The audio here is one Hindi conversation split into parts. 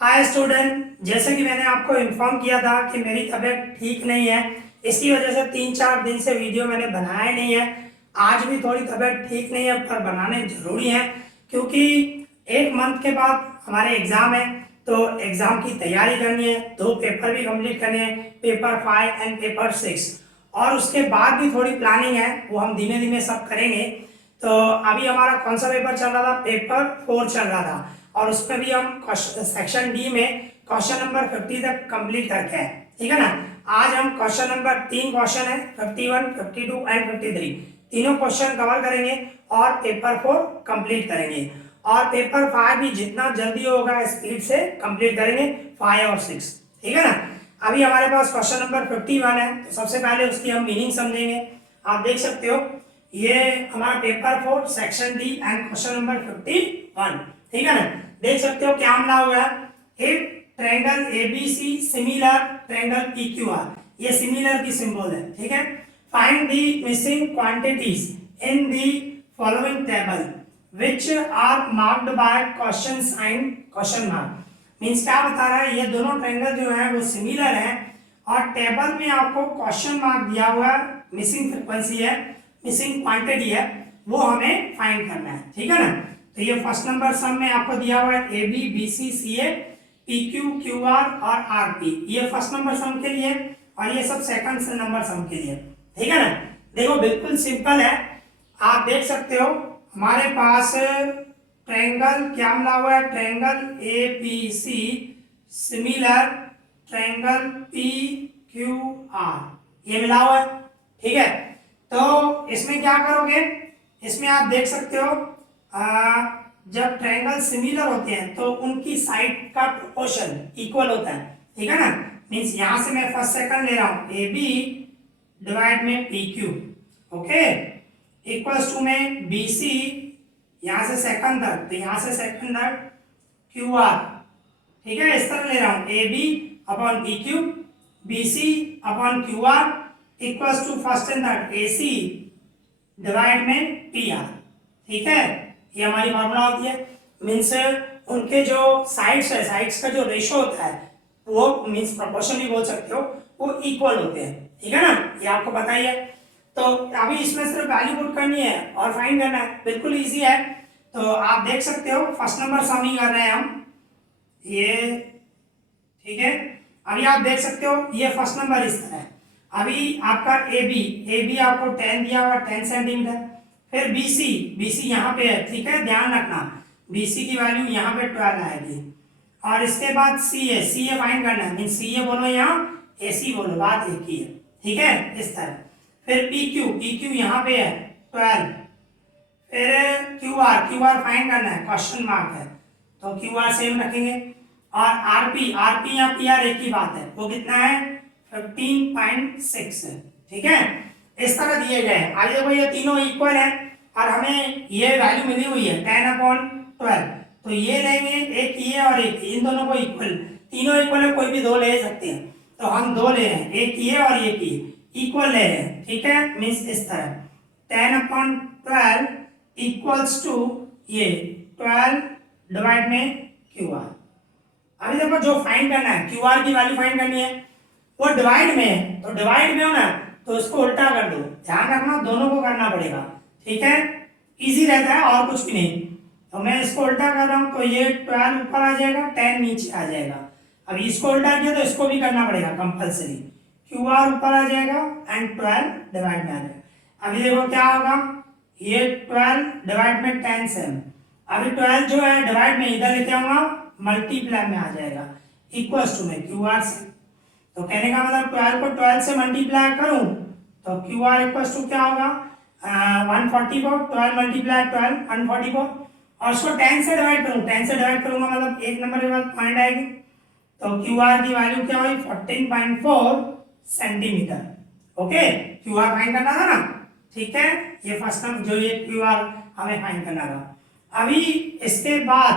हाय स्टूडेंट, जैसे कि मैंने आपको इन्फॉर्म किया था कि मेरी तबीयत ठीक नहीं है। इसकी वजह से 3-4 दिन से वीडियो मैंने बनाया नहीं है। आज भी थोड़ी तबीयत ठीक नहीं है पर बनाने ज़रूरी है, क्योंकि एक मंथ के बाद हमारे एग्ज़ाम है। तो एग्ज़ाम की तैयारी करनी है, 2 पेपर भी कंप्लीट करने हैं, पेपर 5 एंड पेपर 6। और उसके बाद भी थोड़ी प्लानिंग है, वो हम धीमे धीमे सब करेंगे। तो अभी हमारा कौन सा पेपर चल रहा था? पेपर 4 चल रहा था, और उसमें भी हम सेक्शन डी में क्वेश्चन नंबर 50 तक कंप्लीट करके हैं। ठीक है ना। आज हम क्वेश्चन नंबर 3 क्वेश्चन है, 51, 52 एंड 53, तीनों क्वेश्चन कवर करेंगे और पेपर 4 कंप्लीट करेंगे। और पेपर 5 भी जितना जल्दी होगा स्पीड से कंप्लीट करेंगे, 5 और 6। ठीक है ना। अभी हमारे पास क्वेश्चन नंबर 51 है, तो सबसे पहले उसकी हम मीनिंग समझेंगे। आप देख सकते हो, ये हमारा paper 4 section D and question number 51। ठीक है ना। देख सकते हो क्या मिला हुआ है। If triangle ABC similar triangle PQR, ये सिमिलर की सिंबल है। ठीक है। Find the missing quantities in the following table which are marked by question sign question mark. Means क्या बता रहा है, ये दोनों ट्रायंगल जो है वो सिमिलर है और टेबल में आपको क्वेश्चन मार्क दिया हुआ है, मिसिंग फ्रीक्वेंसी है, मिसिंग क्वांटिटी है, वो हमें फाइंड करना है। ठीक है ना। तो ये फर्स्ट नंबर सम में आपको दिया हुआ है A B B C C A P Q Q R और आर पी, ये फर्स्ट नंबर सम के लिए और ये सब सेकंड नंबर सम के लिए। ठीक है ना। देखो बिल्कुल सिंपल है, आप देख सकते हो हमारे पास ट्रायंगल क्या मिला हुआ है, triangle A P C similar triangle P Q R, ये मिला हुआ है। ठीक है। तो इसमें क्या करोगे, इसमें आप देख सकते हो जब ट्रायंगल सिमिलर होते हैं तो उनकी साइड का प्रोपोर्शन इक्वल होता है। ठीक है ना। मींस यहां से मैं फर्स्ट सेकंड ले रहा हूं, ए बी डिवाइड में P Q, okay, equals to में बी सी, यहां से सेकंड तक, तो यहां से सेकंड तक क्यू आर। ठीक है, इस तरह ले रहा हूं, A B upon P Q, B C upon Q R equals to first and third A C divide में पी आर। ठीक है, ये हमारी फॉर्मूला होती है। मीन्स उनके जो साइड्स है, साइड्स का जो रेशो होता है वो मीन्स प्रोपोर्शन भी बोल सकते हो, वो इक्वल होते हैं। ठीक है ना, ये आपको पता ही है। तो अभी इसमें सिर्फ वैल्यू पुट करनी है और फाइंड करना है, बिल्कुल इजी है। तो आप देख सकते हो फर्स्ट नंबर सम ही कर रहे हैं हम ये। ठीक है, अभी आप देख सकते हो ये फर्स्ट नंबर इस तरह है। अभी आपका ए बी आपको 10 दिया हुआ, 10 सेंटीमीटर। फिर बी सी यहाँ पे है। ठीक है, ध्यान रखना बी सी की वैल्यू यहाँ पे 12 आएगी। और इसके बाद सी ए फाइंड करना है, मीन सी ए बोलो यहाँ, ए सी बोलो, बात एक ही है। ठीक है, इस तरह। फिर पी क्यू यहाँ पे है 12। फिर क्यू आर फाइंड करना है, क्वेश्चन मार्क है तो क्यू आर सेम रखेंगे। और आरपी या पी आर एक ही बात है, वो कितना है 15.6 है। ठीक है, इस तरह दिए गए हैं। आइए देखो ये तीनों इक्वल है और हमें ये वैल्यू मिली हुई है 10/12, तो ये लेंगे एक ये और एक, इन दोनों को इक्वल, तीनों इक्वल है, कोई भी दो ले सकते हैं, तो हम दो ले रहे हैं, एक ये और एक ये इक्वल ले रहे हैं। ठीक है, मीन्स इस तरह 10/12 इक्वल्स टू ये 12 डिवाइड में क्यू आर। अभी देखो जो फाइंड करना है, क्यू आर की वैल्यू फाइंड करनी है, वो डिवाइड में है, तो डिवाइड में हो ना तो इसको उल्टा कर दो। ध्यान रखना दोनों को करना पड़ेगा। ठीक है, इजी रहता है और कुछ भी नहीं। तो मैं इसको उल्टा कर रहा हूं, तो ये 12 ऊपर आ जाएगा, 10 नीचे आ जाएगा। अब इसको उल्टा किया तो इसको भी करना पड़ेगा कंपलसरी, क्यू आर ऊपर आ जाएगा एंड 12 डिवाइड में आ जाएगा। अभी देखो क्या होगा, ये 12 डिवाइड में 10 से, अभी 12 जो है डिवाइड में इधर लेके आऊंगा, मल्टीप्लाई में आ जाएगा, इक्वल्स टू में क्यू आर से। तो कहने का मतलब 12 को 12 से मल्टीप्लाई करूं तो क्यू आर इक्वल्स टू क्या होगा 144, 12 मल्टीप्लाई 12 144, और उसको 10 से डिवाइड करूं, 10 से डिवाइड करूंगा मतलब एक नंबर के बाद पॉइंट आएगी, तो क्यू आर की वैल्यू क्या हुई 14.4 centimetre. Okay, Q R find करना था ना। ठीक है, ये फर्स्ट नंबर जो ये क्यू आर हमें फाइंड करना था। अभी इसके बाद,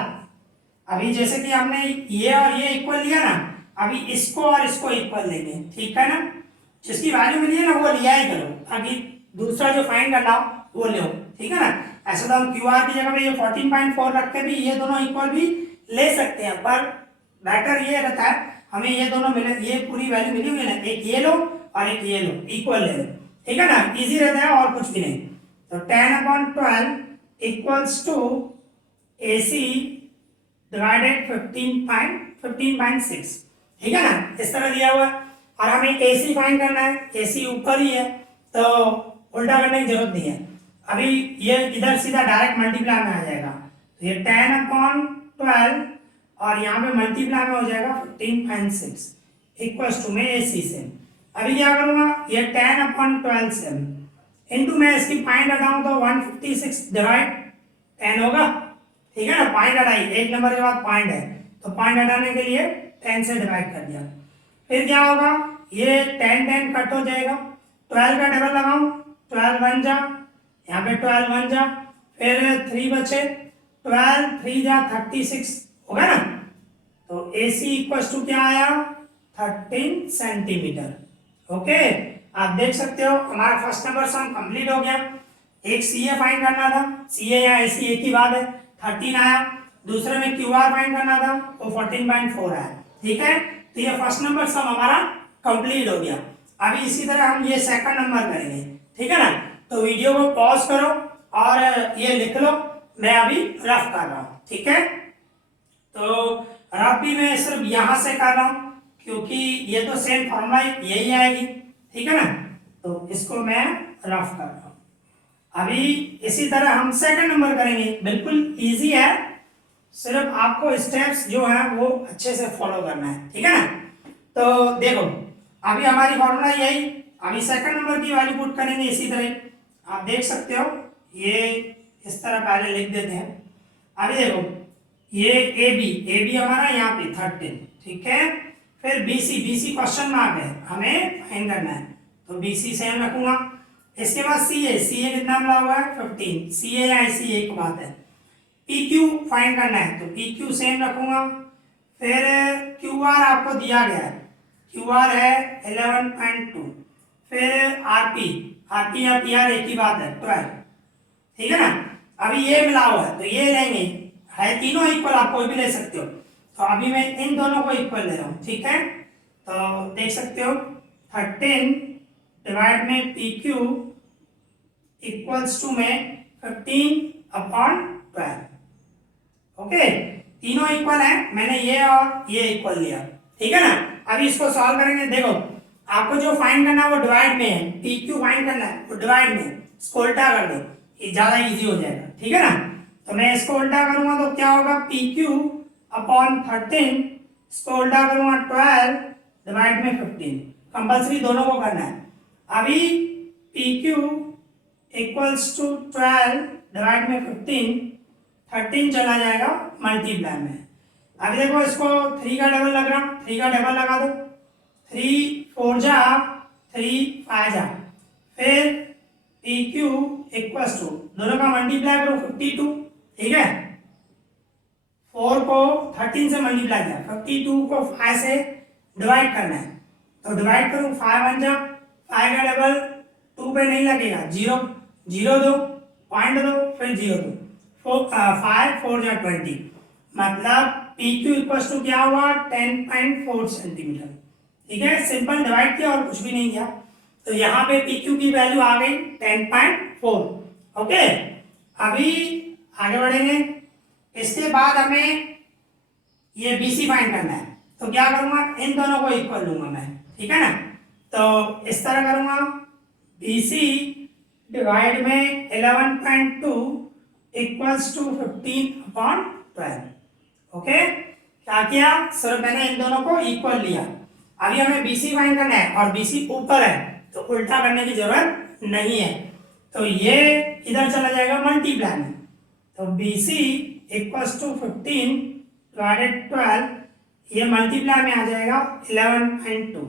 अभी जैसे कि हमने ये और ये इक्वल लिया ना, अभी इसको और इसको इक्वल लेंगे। ठीक है ना, जिसकी वैल्यू मिली है ना वो लिया ही करो, अभी दूसरा जो फाइंड करना हो वो लो। ठीक है ना, ऐसे तो हम क्यू आर की जगह पे ये 14.4 रख के भी ये दोनों इक्वल भी ले सकते हैं, पर बेटर ये रहता है, हमें ये दोनों मिले, ये पूरी वैल्यू मिली हुई है ना, एक ये लो और एक ये लो, इक्वल ले लो, ठीक है ना, इजी रहता है और कुछ भी नहीं। तो 10/12 इक्वल्स टू AC डिवाइडेड 15.6, ठीक है ना, इस तरह दिया हुआ है। और हमें AC फाइंड करना है, AC ऊपर ही है तो उल्टा करने की जरूरत नहीं है। अभी ये इधर सीधा डायरेक्ट मल्टीप्लाई में आ जाएगा, तो ये 10/12 और यहाँ पे मल्टीप्लाई में हो जाएगा 15.6 इक्वल्स टू में AC से। अभी क्या करूँगा, ये 10/12 से इंटू मैं इसकी पॉइंट हटाऊँ तो 156 डिवाइड 10 होगा, ठीक है ना, पॉइंट हटाई, एक नंबर के बाद पॉइंट है तो पॉइंट हटाने के लिए 10 से डिवाइड कर दिया। फिर क्या होगा, ये 10 कट हो जाएगा, 12 का डबल लगाऊं, 12 1 जा, यहाँ पे 12 1 जा, फिर 3 बचे, 12 3 जा 36 होगा ना। तो AC इक्वल्स टू क्या आया, 13 सेंटीमीटर। ओके, आप देख सकते हो हमारा फर्स्ट नंबर सम कंप्लीट हो गया। एक CA फाइंड करना था, CA या AC एक ही बात है, 13 आया। दूसरे में QR फाइंड करना था, वो 14.4 आया, ठीक है। तो ये फर्स्ट नंबर सम हमारा कंप्लीट हो गया। अभी इसी तरह हम ये सेकंड नंबर करेंगे, ठीक है ना। तो वीडियो को पॉज करो और ये लिख लो, मैं अभी रफ कर रहा हूँ, ठीक है। तो रफ भी मैं सिर्फ यहाँ से कर रहा हूँ क्योंकि ये तो सेम फॉर्मूला यही आएगी, ठीक है ना। तो इसको मैं रफ कर रहा हूँ। अभी इसी तरह हम सेकंड नंबर करेंगे, बिल्कुल इजी है, सिर्फ आपको स्टेप्स जो है वो अच्छे से फॉलो करना है, ठीक है ना। तो देखो अभी हमारी फॉर्मूला यही, अभी सेकंड नंबर की वैल्यू पुट करेंगे इसी तरह, आप देख सकते हो ये इस तरह पहले लिख देते हैं। अभी देखो ये AB हमारा यहाँ पे 13, ठीक है। फिर BC क्वेश्चन मार्क है, हमें फाइंड करना है, तो BC सेम रखूंगा। इसके बाद CA कितना मिला हुआ है 15, CA या IC एक बात है। PQ फाइंड करना है, तो PQ सेम रखूंगा। फिर QR आपको दिया गया है, QR है 11.2। फिर RP या PR एक ही बात है 12, ठीक है ना। अभी ये मिला हुआ है तो ये लेंगे, है तीनों इक्वल, आप कोई भी ले सकते हो। तो अभी मैं इन दोनों को इक्वल ले रहा हूँ, ठीक है। तो देख सकते हो 13 डिवाइड में PQ इक्वल्स टू में 15/12, ओके। तीनों इक्वल है, मैंने ये और ये इक्वल लिया, ठीक है ना। अभी इसको सॉल्व करेंगे। देखो आपको जो फाइंड करना है वो डिवाइड में है, PQ फाइंड करना है वो डिवाइड में, इसको उल्टा कर दो, ये ज्यादा इजी हो जाएगा, ठीक है ना। तो मैं इसको उल्टा करूंगा तो क्या होगा, PQ/13, इसको उल्टा करूंगा 12 डिवाइड में 15, कंपल्सरी दोनों को करना है। अभी PQ इक्वल्स टू 12 डिवाइड में 15, 13 चला जाएगा मल्टीप्लाई में। अभी देखो इसको 3 का डबल लग रहा, 3 का डबल लगा दो, 3 4 जा 3 5 जा, फिर PQ इक्वल्स टू दोनों का मल्टीप्लाई करो 52, ठीक है। 4 को 13 से मल्टीप्लाई किया, 52 को 5 से डिवाइड करना है, तो डिवाइड करूँ 5 1 जा, 5 का डबल 2 पे नहीं लगेगा, 0 0 दो, पॉइंट दो, फिर 0 दो, 5 4 जा 20, मतलब PQ इक्वल्स टू क्या हुआ 10.4 सेंटीमीटर, ठीक है। सिंपल डिवाइड किया और कुछ भी नहीं किया, तो यहाँ पे PQ की वैल्यू आ गई 10.4, ओके। अभी आगे बढ़ेंगे, इसके बाद हमें ये BC फाइंड करना है, तो क्या करूँगा, इन दोनों को इक्वल लूंगा मैं, ठीक है ना। तो इस तरह करूँगा, BC डिवाइड में 11.2 इक्वल्स टू 15/12, ओके। क्या किया, सिर्फ मैंने इन दोनों को इक्वल लिया। अभी हमें BC फाइंड करना है और BC ऊपर है तो उल्टा करने की जरूरत नहीं है, तो ये इधर चला जाएगा मल्टीप्लाई में, तो BC इक्वल्स टू 15 डिवाइडेड 12, ये मल्टीप्लाई में आ जाएगा 11.2।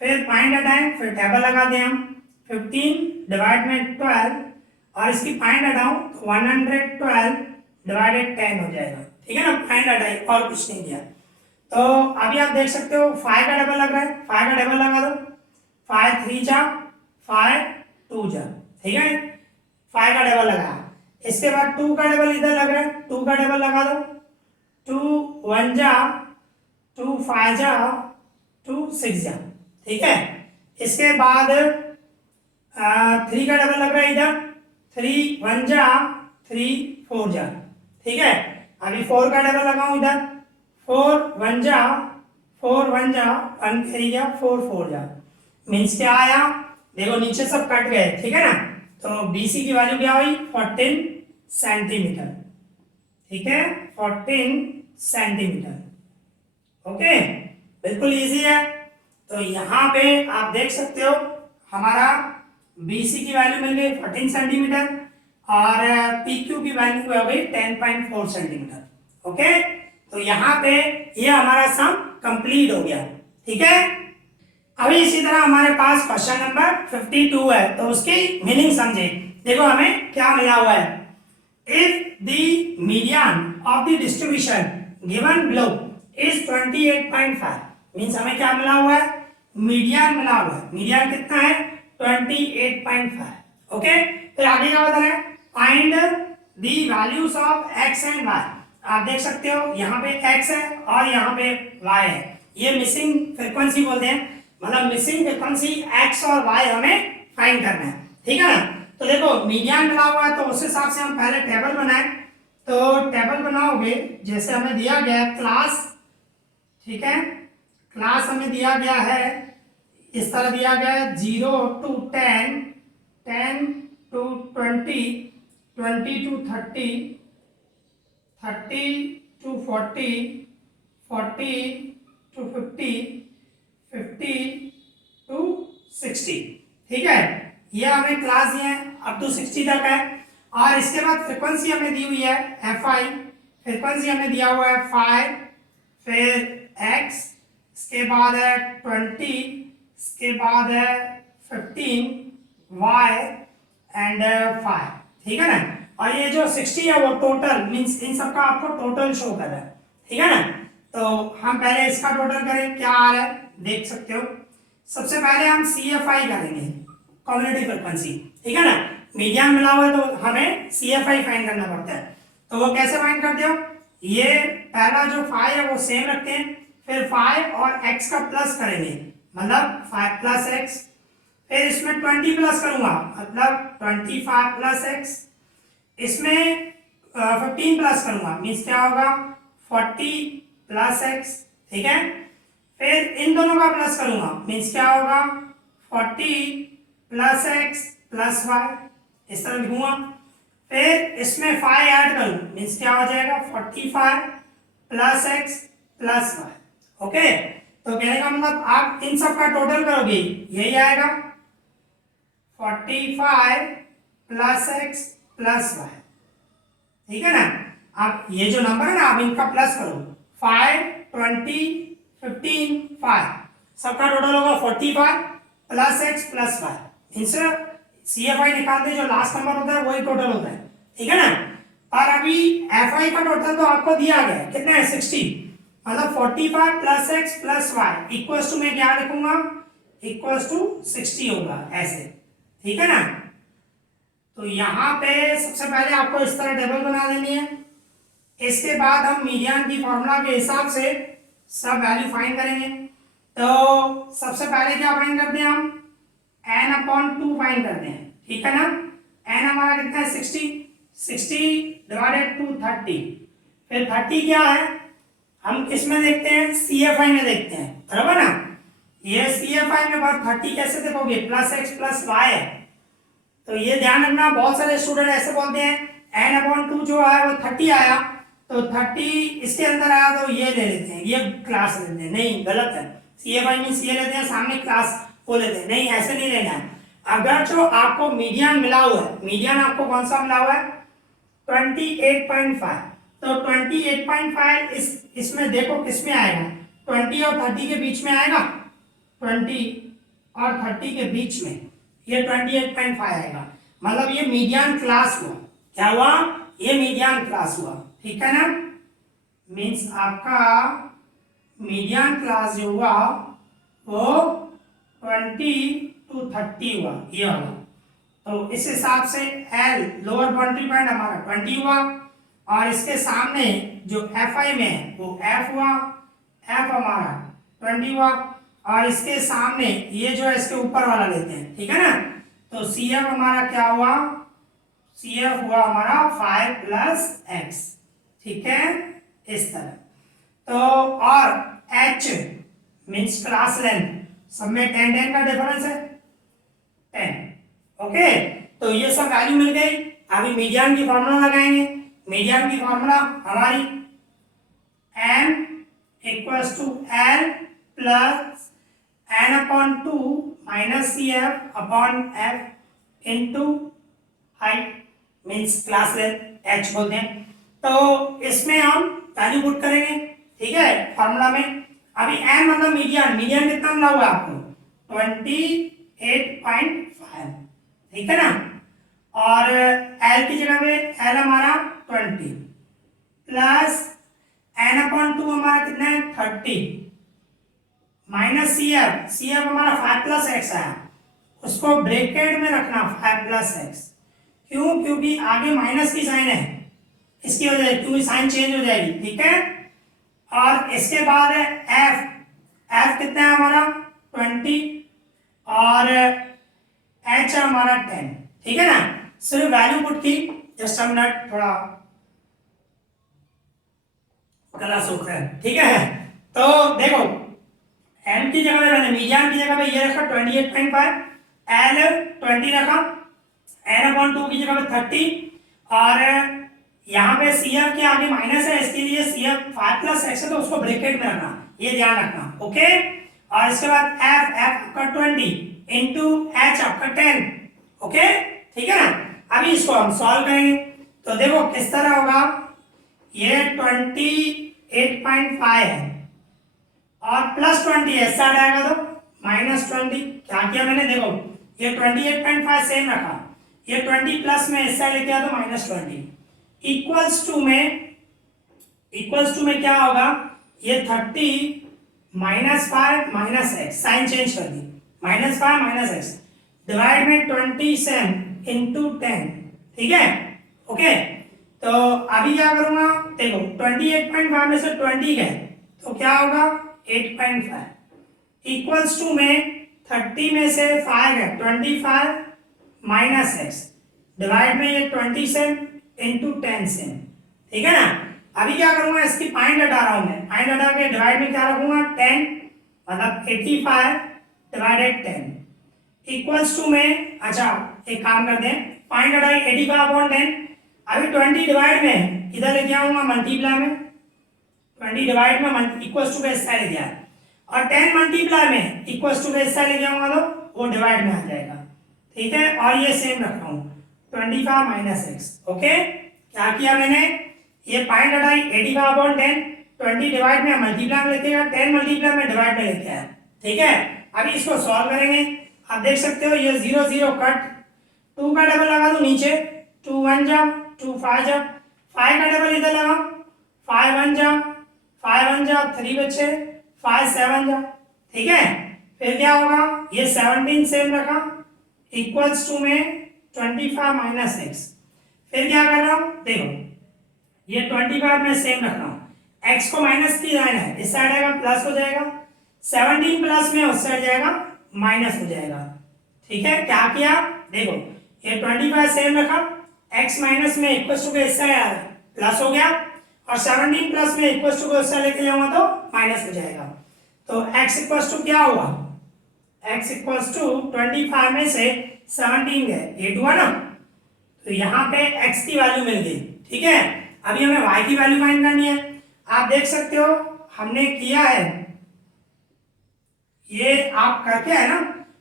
फिर पॉइंट हटाएं, फिर टेबल लगा दें हम, 15 डिवाइड में 12 और इसकी पॉइंट हटाऊं तो 112 डिवाइडेड 10 हो जाएगा, ठीक है ना। पॉइंट हटाई और कुछ नहीं किया। तो अभी आप देख सकते हो 5 का डबल लग रहा है, 5 का डबल लगा दो, 5 3 जा 5 2 जा, ठीक है, 5 का डबल लगा। इसके बाद 2 का डबल इधर लग रहा है, 2 का डबल लगा दो, 2 1 जा 2 5 जा 2 6 जा, ठीक है। इसके बाद 3 का डबल लग रहा है इधर, 3 1 जा 3 4 जा, ठीक है। अभी 4 का डबल लगाऊं इधर, 4 1 जा 1 3 जा 4 4 जा, मीन्स क्या आया, देखो नीचे सब कट गए, ठीक है ना। तो बीसी की वैल्यू क्या हुई 14 सेंटीमीटर, ठीक है, 14 सेंटीमीटर। ओके, बिल्कुल इजी है। तो यहाँ पे आप देख सकते हो हमारा बीसी की वैल्यू मिल गई 14 सेंटीमीटर और पीक्यू की वैल्यू हो गई 10.4 सेंटीमीटर। ओके, तो यहाँ पे ये हमारा सम कंप्लीट हो गया, ठीक है। अभी इसी तरह हमारे पास क्वेश्चन नंबर 52 है, तो उसकी मीनिंग समझे। देखो हमें क्या मिला हुआ है, if the median of the distribution given below is 28.5, means हमें क्या मिला हुआ है, मीडियन मिला हुआ है। मीडियन कितना है 28.5। ओके, फिर आगे क्या बता रहे हैं, find the values of x and y. आप देख सकते हो यहाँ पे एक्स है और यहाँ पे वाई है, ये मिसिंग फ्रीक्वेंसी बोलते हैं, मतलब मिसिंग फ्रीक्वेंसी एक्स और वाई हमें फाइंड करना है, ठीक है ना। तो देखो मीडियन मिला हुआ है, तो उस हिसाब से हम पहले टेबल बनाए। तो टेबल बनाओगे, जैसे हमें दिया गया है क्लास, ठीक है, क्लास हमें दिया गया है इस तरह दिया गया है 0 to 10, 10 to 20, 20 to 30, 30 to 40, 40 to 50, 50 to 60, ठीक है। ये हमें क्लास दिए हैं अप टू 60 तक है। और इसके बाद फ्रीक्वेंसी हमें दी हुई है fi, फ्रीक्वेंसी हमें दिया हुआ है 5, फिर x, इसके बाद है 20, इसके बाद है 15, y एंड 5, ठीक है ना। और ये जो 60 है वो टोटल, मीन्स इन सब का आपको टोटल शो कर रहा है, ठीक है ना। तो हम पहले इसका टोटल करें, क्या आ रहा है देख सकते हो। सबसे पहले हम CFI करेंगे, कम्युनिटी फ्रीक्वेंसी, ठीक है ना। मीडियन मिला हुआ है तो हमें CFI फाइंड करना पड़ता है। तो वो कैसे फाइंड करते हो, ये पहला जो 5 है वो सेम रखते हैं, फिर 5 और x का प्लस करेंगे, मतलब 5 प्लस x, फिर इसमें 20 प्लस करूंगा, मतलब 25 प्लस x, इसमें 15 प्लस करूंगा, मीन्स क्या होगा 40 प्लस x, ठीक है। फिर इन दोनों का प्लस करूंगा, मीन्स क्या होगा 40 प्लस x प्लस y, इस तरह लिखूंगा। फिर इसमें 5 ऐड करूं, मीन्स क्या हो जाएगा 45 plus x plus y। Okay, तो कहने का मतलब आप इन सब का टोटल करोगे यही आएगा 45 प्लस x प्लस y, ठीक है ना। आप ये जो नंबर है ना आप इनका प्लस करो, 5 20 15 5, सबका टोटल होगा 45 प्लस x प्लस y। इनसे CFI निकालते जो लास्ट नंबर होता है वही टोटल होता है, ठीक है ना। और अभी FI का टोटल तो आपको दिया गया है, कितना है 60, मतलब 45 plus x plus y equals to मैं क्या लिखूंगा, इक्वल्स टू 60 होगा ऐसे, ठीक है ना। तो यहाँ पे सबसे पहले आपको इस तरह टेबल बना देनी है। इसके बाद हम मीडियन की फॉर्मूला के हिसाब से सब वैल्यू फाइंड करेंगे। तो सबसे पहले क्या फाइंड करते हैं हम, n/2 फाइंड करते हैं, ठीक है ना। n हमारा कितना है 60, 60 डिवाइडेड टू 30, फिर 30 क्या है हम किसमें देखते हैं CFI में देखते हैं, बराबर ना। ये CFI में बात 30 कैसे देखोगे, प्लस x प्लस y है। तो ये ध्यान रखना, बहुत सारे स्टूडेंट ऐसे बोलते हैं n/2 जो है वो 30 आया, तो 30 इसके अंदर आया तो ये ले लेते हैं, ये क्लास लेते हैं, नहीं गलत है। CFI मीन्स ये लेते हैं सामने क्लास वो लेते हैं, नहीं ऐसे नहीं लेना है। अगर जो आपको मीडियन मिला हुआ है, मीडियन आपको कौन सा मिला हुआ है 28.5, तो 28.5 इसमें देखो किस में आएगा, 20 और 30 के बीच में आएगा, 20 और 30 के बीच में ये 28.5 आएगा, मतलब ये मीडियन क्लास हुआ। क्या हुआ, ये मीडियन क्लास हुआ, ठीक है ना। मीन्स आपका मीडियन क्लास जो हुआ वो 20 to 30 हुआ, ये वाला। तो इस हिसाब से L लोअर बाउंड्री पॉइंट हमारा 20 हुआ, और इसके सामने जो FI में है वो F हुआ, एफ हमारा 20 हुआ, और इसके सामने ये जो है इसके ऊपर वाला लेते हैं, ठीक है ना। तो सी एफ हमारा क्या हुआ, सी एफ हुआ हमारा 5 प्लस एक्स, ठीक है, इस तरह। तो और एच मीन्स क्लास लेंथ, सब में 10 का डिफरेंस है 10, ओके। तो ये सब वैल्यू मिल गई। अभी मीडियन की फॉर्मूला लगाएंगे। मीडियन की फॉर्मूला हमारी m equals to l plus n upon 2 minus C F upon F into height means class length h बोलते हैं। तो इसमें हम वैल्यू पुट करेंगे, ठीक है, फॉर्मूला में। अभी n मतलब मीडियन, मीडियन कितना मिला हुआ आपको 28.5, ठीक है ना। और l की जगह पे l हमारा 20 प्लस n अपॉन 2 हमारा कितना है 30 माइनस सी एफ हमारा 5 प्लस एक्स आया, उसको ब्रैकेट में रखना 5 प्लस एक्स। क्यों, क्योंकि आगे माइनस की साइन है, इसकी वजह से, क्योंकि साइन चेंज हो जाएगी, ठीक है। और इसके बाद है एफ, एफ कितना है हमारा 20 और एच हमारा 10, ठीक है ना। सिर्फ वैल्यू पुट की, जस्ट अ मिनट, थोड़ा गला सूख रहा है, ठीक है। तो देखो एम की जगह पे मैंने मीडियन की जगह पे ये रखा 28.5, एल 20 रखा, एन अपॉन 2 की जगह पे 30, और यहाँ पे सी एफ के आगे माइनस है, इसके लिए सी एफ 5 प्लस एक्स है, तो उसको ब्रैकेट में रखना, ये ध्यान रखना, ओके। और इसके बाद एफ आपका 20 इंटू एच आपका 10, ओके, ठीक है ना। अभी इसको हम सॉल्व करेंगे। तो देखो किस तरह होगा, ये 28.5 है और प्लस 20 है, साइड आएगा तो माइनस 20। क्या किया मैंने, देखो ये 28.5 सेम रखा, ये 20 प्लस में इस साइड लेके आया तो माइनस 20, इक्वल्स टू में क्या होगा, ये 30 minus 5 minus x, sign change कर दी, माइनस 5 माइनस एक्स डिवाइड में 20 सेम इंटू 10, ठीक है, ओके। तो अभी क्या करूंगा, देखो 28.5 में से 20 गए तो क्या होगा 8.5, इक्वल्स टू में 30 में से 5 है 25 माइनस एक्स डिवाइड में ये 20 सेम इंटू 10 सेम, ठीक है ना। अभी क्या करूंगा, इसकी पॉइंट हटा रहा हूं मैं, पॉइंट हटा के डिवाइड में क्या रखूंगा 10, मतलब 85 डिवाइडेड 10 इक्वल्स टू में, अच्छा एक काम करते हैं, पॉइंट हटाई 85 अपॉन 10, अभी 20 डिवाइड में इधर लेके आऊंगा मल्टीप्लाई में, 20 डिवाइड में इक्वल्स टू के इस साइड ले गया, और 10 मल्टीप्लाई में इक्वल्स टू के इस साइड ले जाऊंगा तो वो डिवाइड में आ जाएगा, ठीक है। और ये सेम रखा हूं 25 माइनस एक्स, ओके। क्या किया मैंने, ये पॉइंट हटाई 85 अपॉन 10, 20 डिवाइड में मल्टीप्लाई में लेके गया, 10 मल्टीप्लाई में डिवाइड में लेके आया, ठीक है। अभी इसको सॉल्व करेंगे, आप देख सकते हो ये 0 0 कट, 2 का डबल लगा दो नीचे, 2 1 जा 2 5 जा, 5 का डबल इधर लगा, 5 1 जा 5 1 जा 3 बचे, 5 7 जा, ठीक है। फिर क्या होगा, ये 17 सेम रखा, इक्वल्स टू में 25 माइनस एक्स, फिर क्या कर रहा हूं, देखो ये 25 में सेम रख रहा हूं, x को माइनस की लाइन है, इस साइड आएगा प्लस हो जाएगा, 17 प्लस में उस साइड जाएगा माइनस हो जाएगा, ठीक है। क्या किया, देखो ये 25 सेम रखा, x माइनस में इक्वल टू के इस साइड प्लस हो गया, और 17 प्लस में इक्वल टू को इस साइड लेके जाऊंगा तो माइनस हो जाएगा। तो x इक्वल टू क्या हुआ, x इक्वल टू 25 में से 17 गए 8 हुआ ना, तो यहाँ पे x की वैल्यू मिल गई, ठीक है। अभी हमें y की वैल्यू फाइंड करनी है। आप देख सकते हो हमने किया है, ये आप करके है ना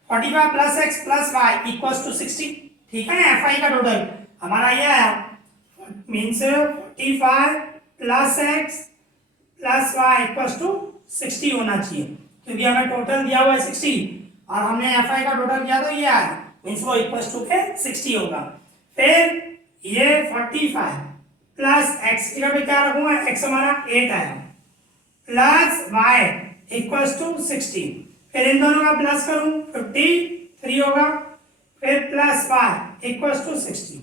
45 plus x plus y equals to 60, ठीक है ना। fi का टोटल हमारा ये आया, means 45 plus x plus y equals to 60 होना चाहिए, क्योंकि हमें टोटल दिया हुआ है 60 और हमने fi का टोटल किया तो ये आया, मीन्स वो इक्वल्स टू के 60 होगा। फिर ये 45 प्लस एक्स की जगह पे क्या रखूंगा, एक्स हमारा 8 आया, प्लस वाई इक्वल्स टू 60, फिर इन दोनों का प्लस करूं 53 होगा, फिर प्लस वाई इक्वल्स टू 60,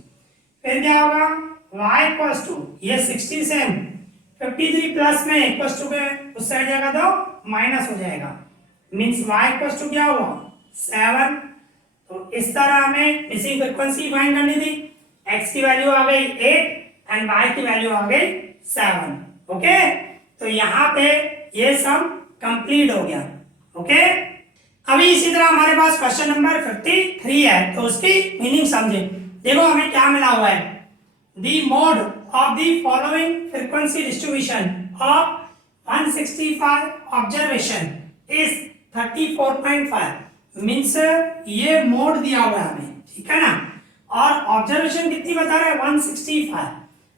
फिर क्या होगा y इक्वल्स टू ये 60 सेम 53 प्लस में इक्वल टू के उस साइड जाएगा तो माइनस हो जाएगा, मींस y इक्वल टू क्या हुआ 7। तो इस तरह हमें मिसिंग फ्रीक्वेंसी फाइंड करनी थी। x की वैल्यू आ गई 8 एंड y की वैल्यू आ गई 7। ओके, तो यहाँ पे ये सम कंप्लीट हो गया। ओके, अभी इसी तरह हमारे पास क्वेश्चन नंबर 53 है, तो उसकी मीनिंग समझे। देखो हमें क्या मिला हुआ है, the mode of the following frequency distribution of 165 observation is 34.5। Means ये मोड दिया हुआ है हमें, ठीक है ना, और ऑब्जर्वेशन कितनी बता रहा है 165।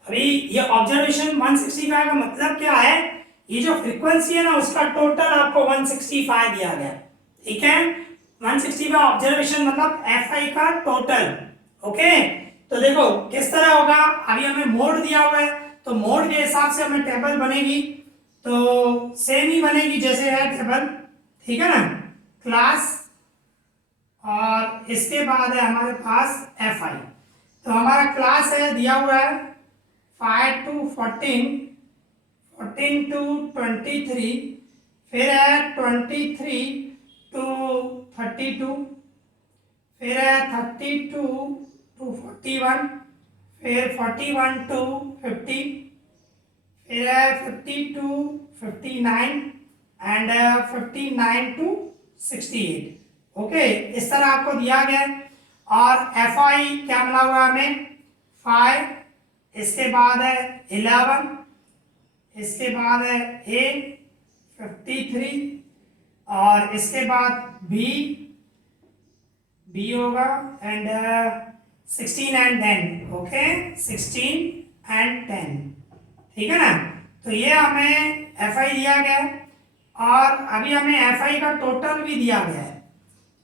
अभी ये ऑब्जर्वेशन 165 का मतलब क्या है, ये जो फ्रीक्वेंसी है ना उसका टोटल आपको 165 दिया गया, ठीक है। 165 ऑब्जर्वेशन मतलब एफआई का टोटल। ओके, तो देखो किस तरह होगा, अभी हमें मोड दिया हुआ है तो मोड के हिसाब से हमें टेबल बनेगी, तो सेम ही बनेगी जैसे है टेबल, ठीक है ना, क्लास और इसके बाद है हमारे पास एफआई। तो हमारा क्लास है दिया हुआ है 5 to 14, 14 to 23, फिर है 23 to 32, फिर है 32 to 41, फिर 41 to 50, फिर है 50 to 59 एंड 59 to 68। ओके, इस तरह आपको दिया गया है। और एफ आई क्या मिला हुआ हमें 5, इसके बाद है 11, इसके बाद है ए 53 और इसके बाद बी होगा एंड 16 एंड 10। ओके, 16 एंड 10, ठीक है ना। तो ये हमें एफ आई दिया गया है और अभी हमें एफ आई का टोटल भी दिया गया है।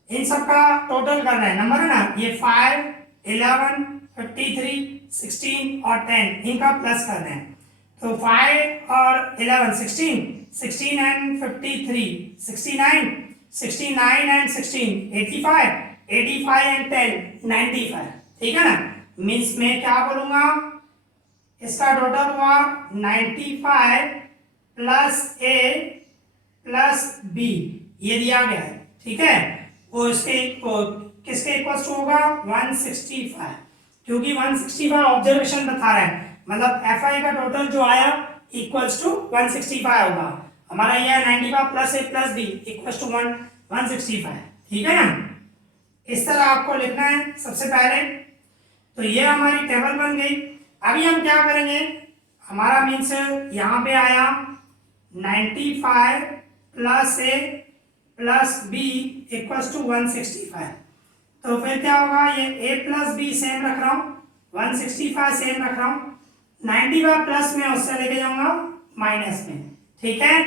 इन सब का टोटल करना है, नंबर है ना, ये 5, 11, 53, 16 और 10 इनका प्लस करना है। तो 5 और 11 16, 16 एंड 53 69, 69 एंड 16 85, 85 एंड 10 95, ठीक है ना। मीन्स में क्या बोलूंगा, इसका टोटल हुआ 95 प्लस ए प्लस बी, ये दिया गया है, ठीक है। वो इसके किसके इक्वल होगा 165, क्योंकि 165 ऑब्जर्वेशन बता रहा है, मतलब एफ आई का टोटल जो आया इक्वल्स टू 165 होगा। हमारा ये है 95 plus A plus B equals to 165, ठीक है ना। इस तरह आपको लिखना है सबसे पहले। तो ये हमारी टेबल बन गई। अभी हम क्या करेंगे, हमारा मीन्स यहाँ पे आया 95 plus A plus B equals to 165। तो फिर क्या होगा, ये a प्लस बी सेम रख रहा हूँ, 165 सेम रख रहा हूँ, 95 प्लस में उससे लेके जाऊंगा माइनस में, ठीक है।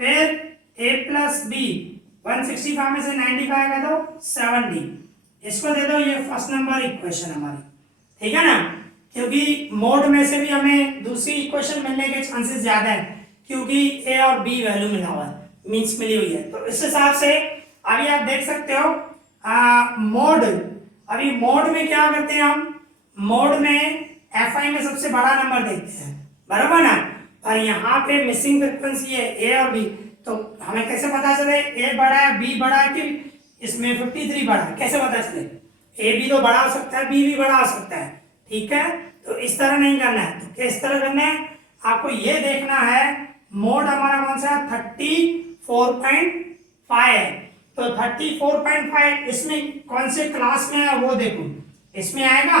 फिर a प्लस बी 165 में से 95 का दो 70, इसको दे दो, ये फर्स्ट नंबर इक्वेशन हमारी, ठीक है ना। क्योंकि मोड में से भी हमें दूसरी इक्वेशन मिलने के चांसेस ज्यादा है, क्योंकि a और b वैल्यू मिला हुआ है, मीन्स मिली हुई है। तो इस हिसाब से अभी आप देख सकते हो मोड, अभी मोड में क्या करते हैं हम, मोड में एफ आई में सबसे बड़ा नंबर देखते हैं, बराबर ना। और यहाँ पे मिसिंग फ्रीक्वेंसी है ए और बी, तो हमें कैसे पता चले ए बड़ा है बी बड़ा है कि इसमें 53 बड़ा है, कैसे पता चले, ए बी तो बड़ा हो सकता है बी भी बड़ा हो सकता है, ठीक है। तो इस तरह नहीं करना है, तो किस तरह करना है, आपको ये देखना है मोड हमारा कौन सा 34.5 है। तो 34.5 इसमें कौन से क्लास में है वो देखो, इसमें आएगा,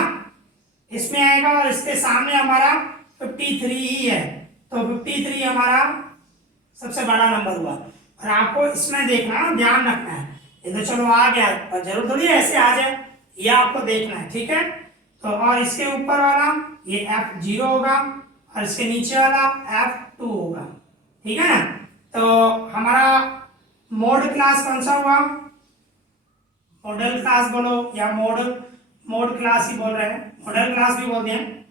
इसमें आएगा, और इसके सामने हमारा 53 ही है, तो 53 हमारा सबसे बड़ा नंबर हुआ। और आपको इसमें देखना, ध्यान रखना है, ये तो चलो आ गया, पर जरूर थोड़ी ऐसे आ जाए, ये आपको देखना है, ठीक है। तो और इसके ऊपर वाला ये F0 होगा और इसके नीचे वाला F2 होगा, ठीक है ना। तो हमारा मोड क्लास कौन सा हुआ, मॉडल क्लास बोलो या मोड क्लास ही बोल रहे हैं, मॉडल क्लास भी बोलते हैं।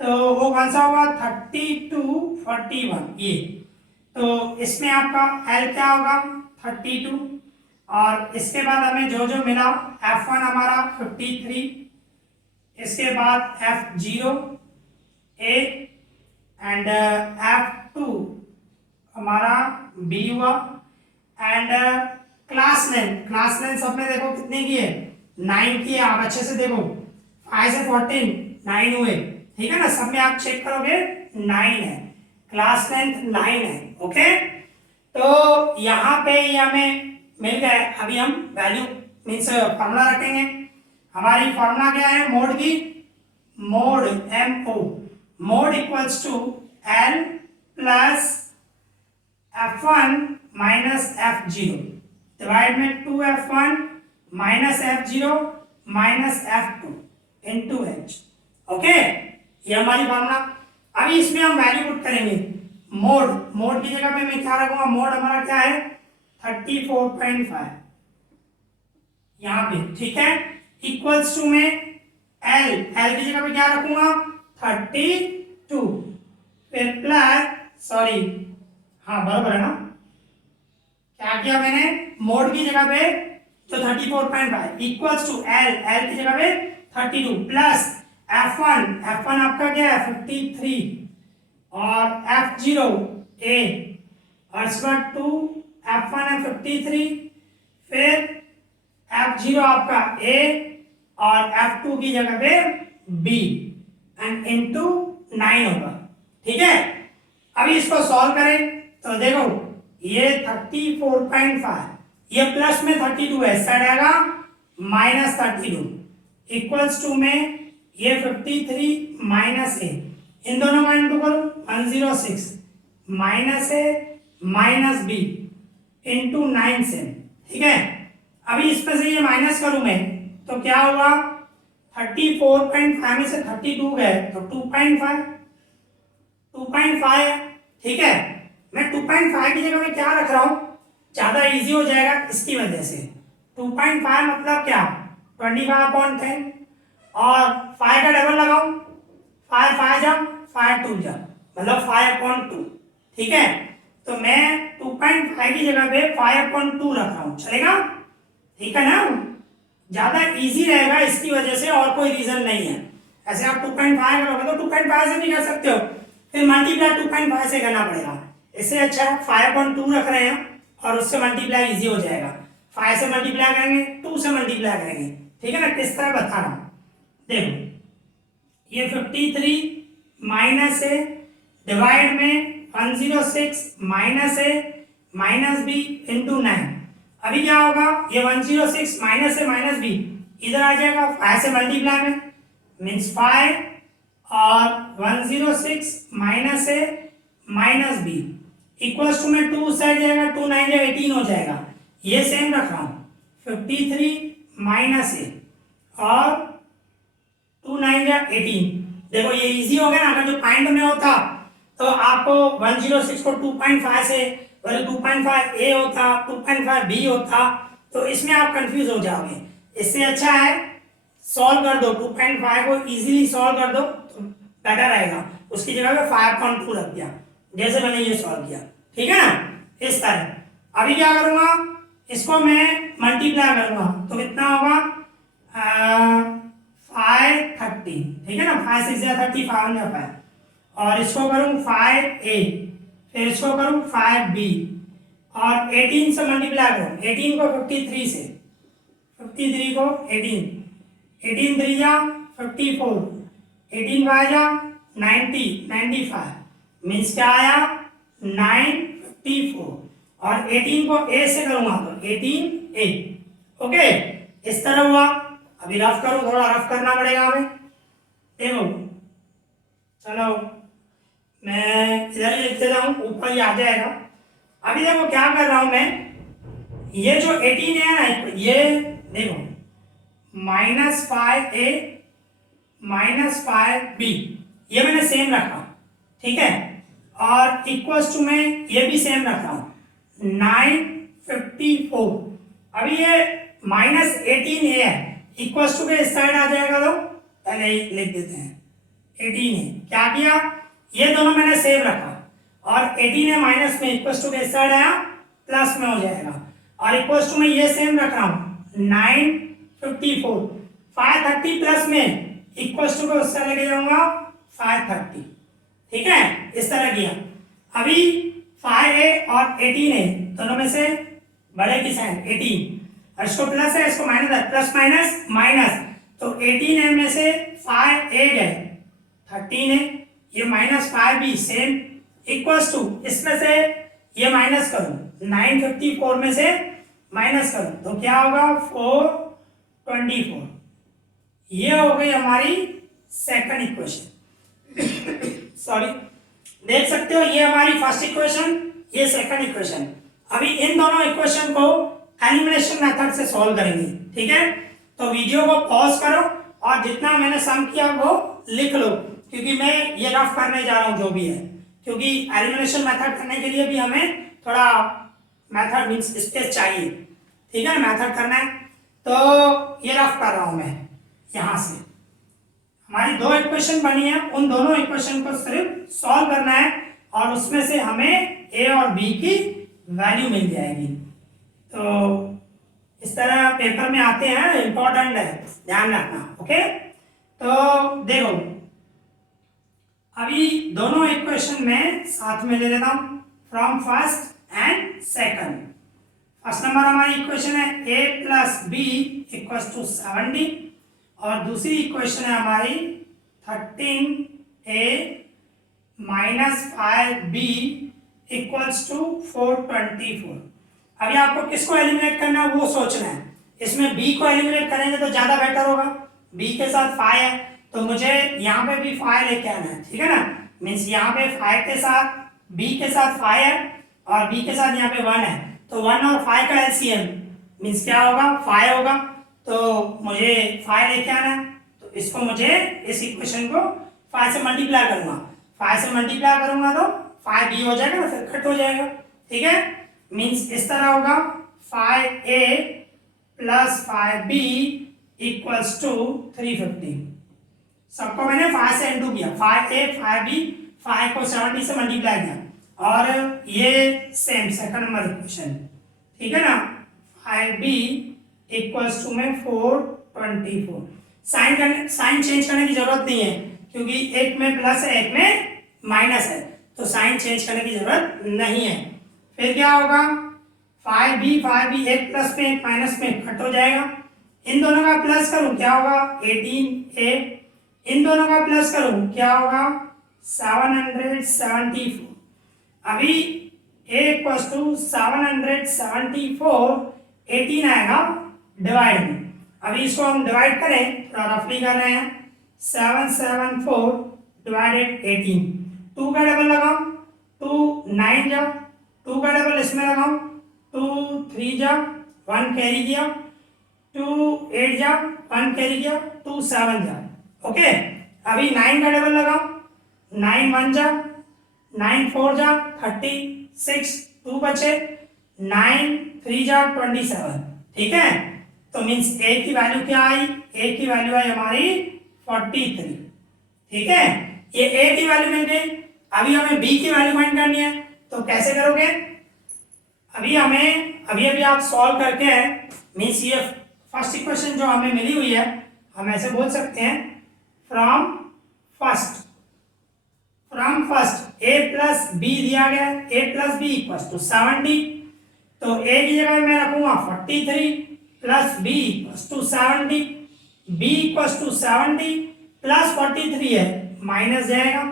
तो वो कौन सा हुआ 30 to 41 ये। तो इसमें आपका L क्या होगा 32, और इसके बाद हमें जो जो मिला F1 हमारा 53, इसके बाद F0 A एंड F2 हमारा B हुआ। एंड क्लास लेंथ सब में देखो कितने की है, 9 की है। आप अच्छे से देखो 5 से 14 9 हुए, ठीक है ना। सब में आप चेक करोगे 9 है, क्लास लेंथ 9 है। ओके, तो यहाँ पे ये हमें मिल गए। अभी हम वैल्यू मीन्स फॉर्मूला रखेंगे। हमारी फॉर्मूला क्या है, मोड की, mode MO, mode equals to L plus F1 minus F0 divide में 2F1 minus F0 minus F2 into H। Okay, ये हमारी फॉर्मूला। अभी इसमें हम वैल्यू पुट करेंगे। मोड की जगह पे मैं क्या रखूंगा, मोड हमारा क्या है 34.5 यहाँ पे, ठीक है। इक्वल्स टू में एल की जगह पे क्या रखूंगा 32, फिर प्लस सॉरी, हाँ बराबर है ना, क्या किया मैंने, मोड की जगह पे तो 34.5 इक्वल्स टू एल की जगह पे 32 प्लस F1 आपका क्या है 53 और F0 A और इसका 2 F1 है 53, फिर F0 आपका A और F2 की जगह पे B एंड इनटू 9 होगा, ठीक है। अभी इसको सॉल्व करें तो देखो ये 34.5, ये प्लस में 32 है, साइड आएगा माइनस 32 इक्वल्स टू में ये 53 माइनस ए, इन दोनों का इंटू करो 106 minus A minus B into 9 से, ठीक है। अभी इसमें से ये माइनस करूं मैं तो क्या होगा 34.5 में से 32 गए तो 2.5, ठीक है। मैं 2.5 की जगह में क्या रख रहा हूं, ज्यादा इजी हो जाएगा इसकी वजह से। 2.5 मतलब क्या 25/10 और 5 का डबल लगाओ, 5 जा 5 2 जा मतलब 5/2, ठीक है। तो मैं 2.5 की जगह पे 5/2 रख रहा हूं, चलेगा, ठीक है ना। ज्यादा इजी रहेगा इसकी वजह से, और कोई रीजन नहीं है। ऐसे आप 2.5 करोगे तो 2.5 से भी कर सकते हो, फिर मल्टीप्लाई 2.5 से करना पड़ेगा। इससे अच्छा 5/2 रख रहे हैं और उससे मल्टीप्लाई इजी हो जाएगा। 5 से मल्टीप्लाई करेंगे 2 से मल्टीप्लाई करेंगे, ठीक है ना। किस तरह बता रहा हूं, देखो ये 53 माइनस ए डिवाइड में 106 minus A minus B into 9। अभी क्या होगा, ये 106 माइनस ए माइनस बी इधर आ जाएगा 5 से मल्टीप्लाई में, मीन्स 5 और 106 minus A minus B equals to में 2 साइड जाएगा, 2 9 जाएगा 18 हो जाएगा। ये सेम रख रहा हूं 53 माइनस ए और 2 9 जा 18। देखो ये इजी हो गया ना। अगर जो पॉइंट में होता तो आपको 106 को 2.5 से, अगर 2.5 ए होता 2.5 बी होता तो इसमें आप कंफ्यूज हो जाओगे। इससे अच्छा है सॉल्व कर दो, 2.5 को इजीली सॉल्व कर दो तो बेटर रहेगा। उसकी जगह पे 5.2 रख दिया जैसे मैंने ये सॉल्व किया, ठीक है ना, इस तरह। अभी क्या करूंगा, इसको मैं मल्टीप्लाई करूंगा तो कितना होगा 530, ठीक है ना। 5 6 30 5 और इसको करूं 5a, फिर इसको करूं 5b और 18 से मल्टीप्लाई करूं, 18 को 53 से, 53 को 18 3 जा 54, 18 5 जा 90 95 मीन्स क्या आया 954 और 18 को a से करूंगा तो 18a। ओके, इस तरह हुआ। अभी रफ करूं, थोड़ा रफ करना पड़ेगा हमें, देखो चलो मैं इधर ही लिख देता हूं, ऊपर ही आ जाएगा। अभी देखो क्या कर रहा हूं मैं, ये जो 18 है ना, ये देखो -5a -5b ये मैंने सेम रखा, ठीक है। और इक्वल्स टू में ये भी सेम रखा 954। अभी ये -18a है, इक्वल्स टू के इस साइड आ जाएगा तो पहले ही लिख देते हैं 18 है। क्या किया, ये दोनों मैंने सेम रखा और 18 है माइनस में, इक्वल्स टू के इस साइड आया प्लस में हो जाएगा और इक्वल्स टू में ये सेम रख रहा हूं 954। 530 प्लस में इक्वल्स टू को उस तरह लेके जाऊंगा 530, ठीक है। इस तरह किया। अभी 5a और 18a दोनों में से बड़े की साइन 18 और इसको प्लस है इसको माइनस है, प्लस माइनस माइनस, तो 18a में से 5a गए 13a, ये minus 5b same equals to इसमें से ये माइनस करूं 954 में से माइनस करूं तो क्या होगा 424, ये हो गई हमारी सेकंड इक्वेशन। सॉरी, देख सकते हो ये हमारी फर्स्ट इक्वेशन, ये सेकंड इक्वेशन। अभी इन दोनों इक्वेशन को एलिमिनेशन मेथड से सॉल्व करेंगे, ठीक है। तो वीडियो को पॉज करो और जितना मैंने सम किया वो लिख लो, क्योंकि मैं ये रफ करने जा रहा हूँ जो भी है, क्योंकि एलिमिनेशन मेथड करने के लिए भी हमें थोड़ा मेथड मींस स्पेस चाहिए, ठीक है, मेथड करना है। तो ये रफ कर रहा हूँ मैं यहाँ से। हमारी दो इक्वेशन बनी है, उन दोनों इक्वेशन को सिर्फ सॉल्व करना है और उसमें से हमें ए और बी की वैल्यू मिल जाएगी। तो इस तरह पेपर में आते हैं, इंपॉर्टेंट है, ध्यान रखना, ओके। तो देखो अभी दोनों इक्वेशन में साथ में ले लेता हूं from first and second. First number हमारी इक्वेशन है a plus B equals to 70 और दूसरी इक्वेशन है हमारी 13a minus 5b equals to 424। अभी आपको किसको एलिमिनेट करना है वो सोचना है। इसमें b को एलिमिनेट करेंगे तो ज़्यादा बेटर होगा, b के साथ 5 है तो मुझे यहाँ पे भी 5 लेके आना है, ठीक है ना। मीन्स यहाँ पे 5 के साथ b के साथ 5 है और b के साथ यहाँ पे 1 है, तो 1 और 5 का एलसीएम मीन्स क्या होगा 5 होगा, तो मुझे 5 लेके आना है। तो इसको मुझे इस इक्वेशन को 5 से मल्टीप्लाई करूंगा, 5 से मल्टीप्लाई करूंगा तो 5b हो जाएगा ना, फिर कट हो जाएगा, ठीक है। मीन्स इस तरह होगा 5a plus 5b equals to 350। सबको मैंने 5 से इंटू किया, 5a 5b 5 को 70 से मल्टीप्लाई किया और ये सेम सेकंड नंबर इक्वेशन, ठीक है ना। 5b इक्वल्स टू में 424। साइन चेंज करने की जरूरत नहीं है क्योंकि एक में प्लस है एक में माइनस है, तो साइन चेंज करने की जरूरत नहीं है। फिर क्या होगा 5b एक प्लस में एक माइनस में कट हो जाएगा। इन दोनों का प्लस करूं क्या होगा 18a, इन दोनों का प्लस करूं क्या होगा 774। अभी a इक्वल्स टू 774 18 आएगा डिवाइड में। अभी इसको हम डिवाइड करें, थोड़ा रफली कर रहे हैं, 774 डिवाइडेड 18, 2 का डबल लगाओ 2 9 जा, 2 का डबल इसमें लगाओ 2 3 जा, 1 कैरी किया, 2 8 जा, 1 कैरी किया, 2 7 जा, ओके। अभी 9 का डबल लगाओ 9 1 जा, 9 4 जा 36, 2 बचे 9 3 जा 27, ठीक है। तो मीन्स a की वैल्यू क्या आई, a की वैल्यू आई हमारी 43, ठीक है। ये a की वैल्यू मिल गई। अभी हमें b की वैल्यू फाइंड करनी है, तो कैसे करोगे, अभी आप सॉल्व करके हैं। मीन्स ये फर्स्ट इक्वेशन जो हमें मिली हुई है हम ऐसे बोल सकते हैं from first a plus b दिया गया है, a plus b equals to 70, तो a की जगह मैं रखूंगा 43 plus b equals to 70, b equals to 70 plus 43 है माइनस जाएगा,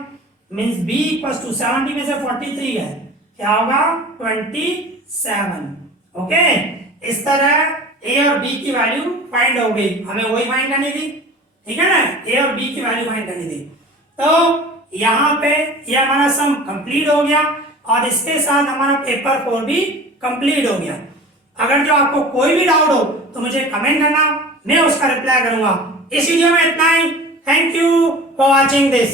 मीन्स b इक्वल्स टू 70 में से 43 है क्या होगा 27, ओके। इस तरह a और b की वैल्यू फाइंड हो गई, हमें वही फाइंड करनी थी, ठीक है ना, a और b की वैल्यू फाइंड करनी थी। तो यहाँ पे ये हमारा सम कंप्लीट हो गया और इसके साथ हमारा पेपर 4 भी कंप्लीट हो गया। अगर जो आपको कोई भी डाउट हो तो मुझे कमेंट करना, मैं उसका रिप्लाई करूंगा। इस वीडियो में इतना ही। Thank you for watching this.